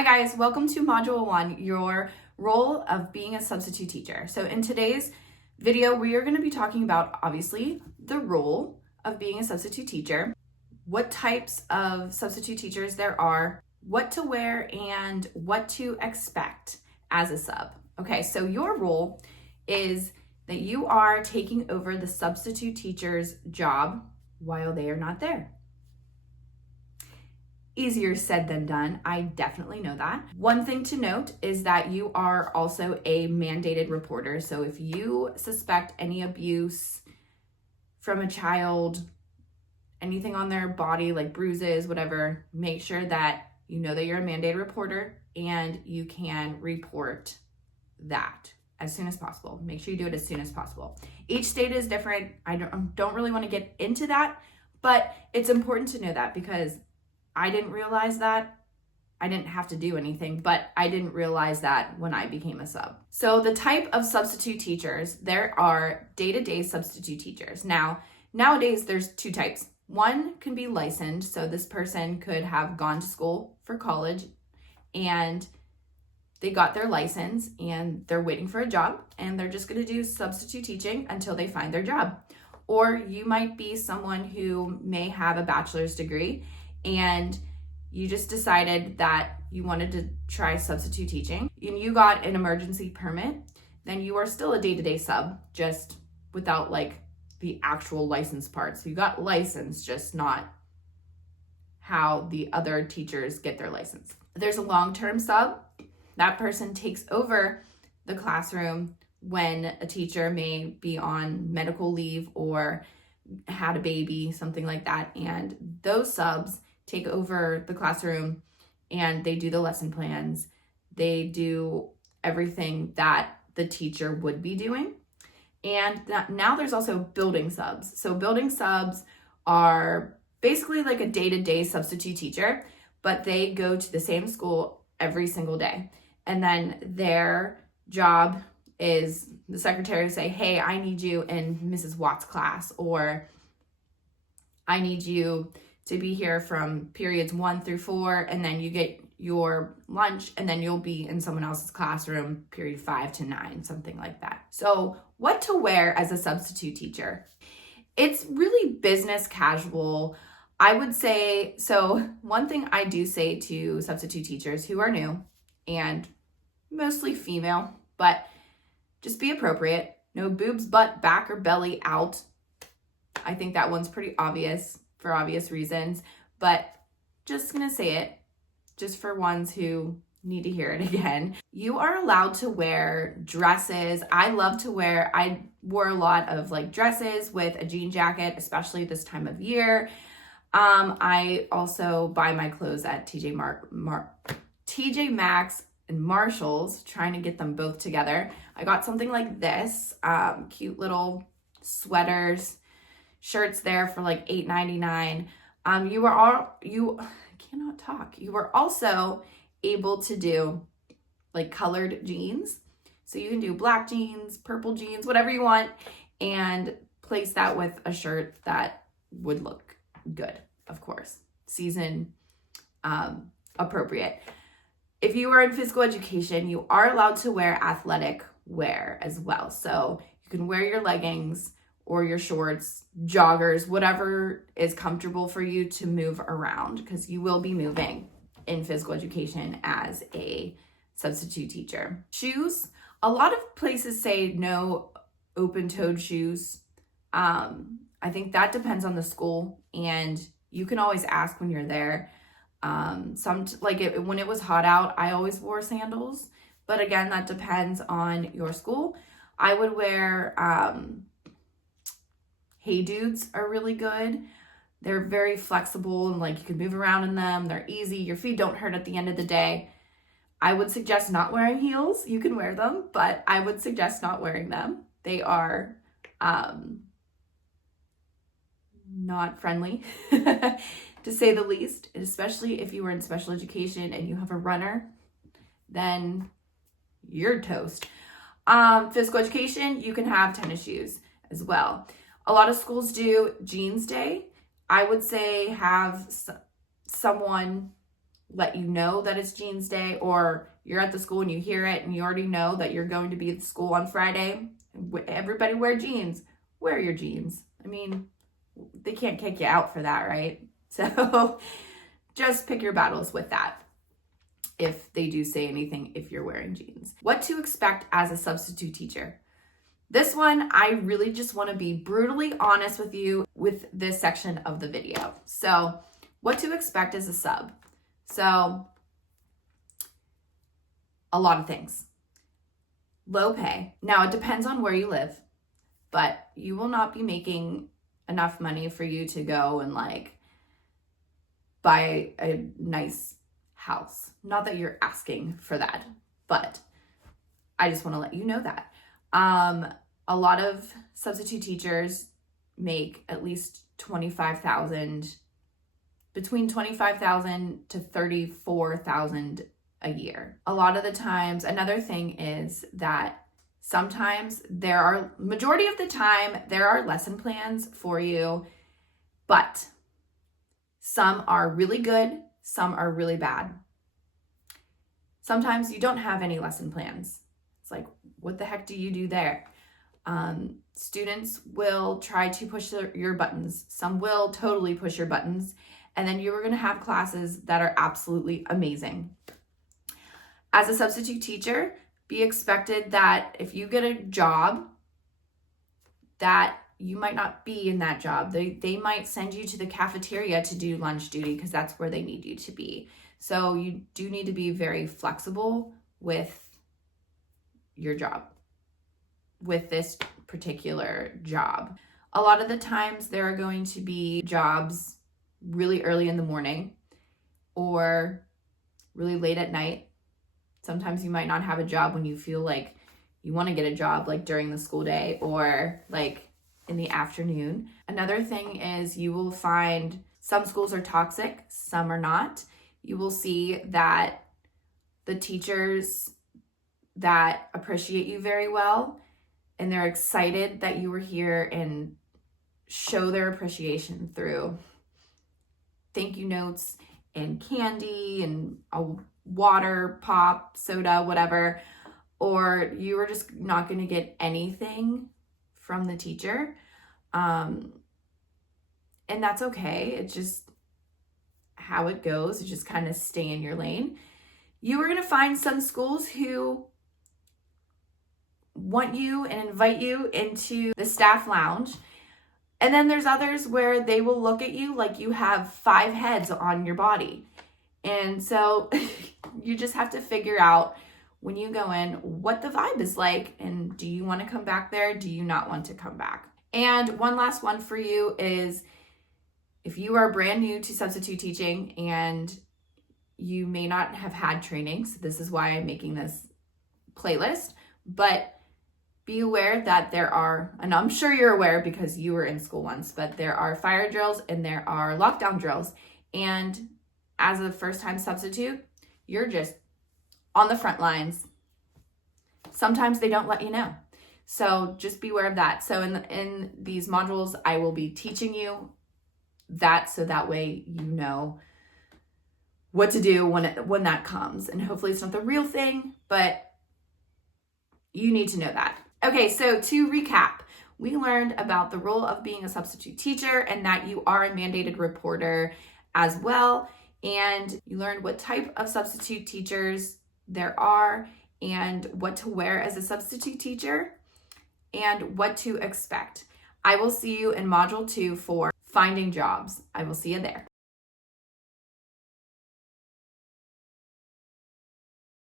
Hi guys, welcome to Module 1, your role of being a substitute teacher. So in today's video, we are going to be talking about, obviously, the role of being a substitute teacher, what types of substitute teachers there are, what to wear, and what to expect as a sub. Okay, so your role is that you are taking over the substitute teacher's job while they are not there. Easier said than done. I definitely know that. One thing to note is that you are also a mandated reporter. So if you suspect any abuse from a child, anything on their body like bruises, whatever, make sure that you know that you're a mandated reporter and you can report that as soon as possible. Make sure you do it as soon as possible. Each state is different. I don't really want to get into that, but it's important to know that because I didn't realize that. I didn't have to do anything, but I didn't realize that when I became a sub. So the type of substitute teachers, there are day-to-day substitute teachers. Now, nowadays there's two types. One can be licensed, so this person could have gone to school for college and they got their license and they're waiting for a job and they're just going to do substitute teaching until they find their job. Or you might be someone who may have a bachelor's degree and you just decided that you wanted to try substitute teaching and you got an emergency permit, then you are still a day-to-day sub, just without like the actual license part. So you got licensed, just not how the other teachers get their license. There's a long-term sub. That person takes over the classroom when a teacher may be on medical leave or had a baby, something like that. And those subs take over the classroom and they do the lesson plans. They do everything that the teacher would be doing. And now there's also building subs. So building subs are basically like a day-to-day substitute teacher, but they go to the same school every single day. And then their job is the secretary to say, hey, I need you in Mrs. Watt's class, or I need you to be here from periods 1 through 4, and then you get your lunch, and then you'll be in someone else's classroom period 5 to 9, something like that. So what to wear as a substitute teacher? It's really business casual, I would say. So one thing I do say to substitute teachers who are new and mostly female, but just be appropriate. No boobs, butt, back, or belly out. I think that one's pretty obvious for obvious reasons, but just gonna say it just for ones who need to hear it again. You are allowed to wear dresses. I wore a lot of like dresses with a jean jacket, especially this time of year. I also buy my clothes at TJ Maxx and Marshalls, trying to get them both together. I got something like this, cute little sweaters, shirts there for like $8.99. You were also able to do like colored jeans. So you can do black jeans, purple jeans, whatever you want, and place that with a shirt that would look good, of course, season appropriate. If you are in physical education, you are allowed to wear athletic wear as well. So you can wear your leggings or your shorts, joggers, whatever is comfortable for you to move around, because you will be moving in physical education as a substitute teacher. Shoes, a lot of places say no open-toed shoes. I think that depends on the school, and you can always ask when you're there. When it was hot out, I always wore sandals, but again, that depends on your school. I would wear Hey Dudes are really good. They're very flexible and like you can move around in them. They're easy. Your feet don't hurt at the end of the day. I would suggest not wearing heels. You can wear them, but I would suggest not wearing them. They are not friendly to say the least, and especially if you were in special education and you have a runner, then you're toast. Physical education, you can have tennis shoes as well. A lot of schools do jeans day. I would say have someone let you know that it's jeans day, or you're at the school and you hear it and you already know that you're going to be at the school on Friday. Everybody wear jeans. Wear your jeans. I mean, they can't kick you out for that, right? So just pick your battles with that if they do say anything if you're wearing jeans. What to expect as a substitute teacher. This one, I really just want to be brutally honest with you with this section of the video. So what to expect as a sub. So a lot of things. Low pay. Now it depends on where you live, but you will not be making enough money for you to go and like buy a nice house. Not that you're asking for that, but I just want to let you know that. A lot of substitute teachers make at least $25,000, between $25,000 to $34,000 a year. A lot of the times, another thing is that sometimes majority of the time, there are lesson plans for you, but some are really good, some are really bad. Sometimes you don't have any lesson plans. It's like, what the heck do you do there? Students will try to push your buttons. Some will totally push your buttons. And then you are going to have classes that are absolutely amazing. As a substitute teacher, be expected that if you get a job, that you might not be in that job. They might send you to the cafeteria to do lunch duty because that's where they need you to be. So you do need to be very flexible with your job, with this particular job. A lot of the times there are going to be jobs really early in the morning or really late at night. Sometimes you might not have a job when you feel like you want to get a job, like during the school day or like in the afternoon. Another thing is you will find some schools are toxic, some are not. You will see that the teachers that appreciate you very well and they're excited that you were here and show their appreciation through thank you notes and candy and a water, pop, soda, whatever, or you are just not going to get anything from the teacher. And that's okay. It's just how it goes. You just kind of stay in your lane. You are going to find some schools who want you and invite you into the staff lounge. And then there's others where they will look at you like you have 5 heads on your body. And so you just have to figure out when you go in what the vibe is like, and do you want to come back there? Do you not want to come back? And one last one for you is if you are brand new to substitute teaching and you may not have had training, so this is why I'm making this playlist, but be aware that there are, and I'm sure you're aware because you were in school once, but there are fire drills and there are lockdown drills. And as a first-time substitute, you're just on the front lines. Sometimes they don't let you know. So just be aware of that. So in these modules, I will be teaching you that so that way you know what to do when that comes. And hopefully it's not the real thing, but you need to know that. Okay, so to recap, we learned about the role of being a substitute teacher and that you are a mandated reporter as well. And you learned what type of substitute teachers there are and what to wear as a substitute teacher and what to expect. I will see you in module 2 for finding jobs. I will see you there.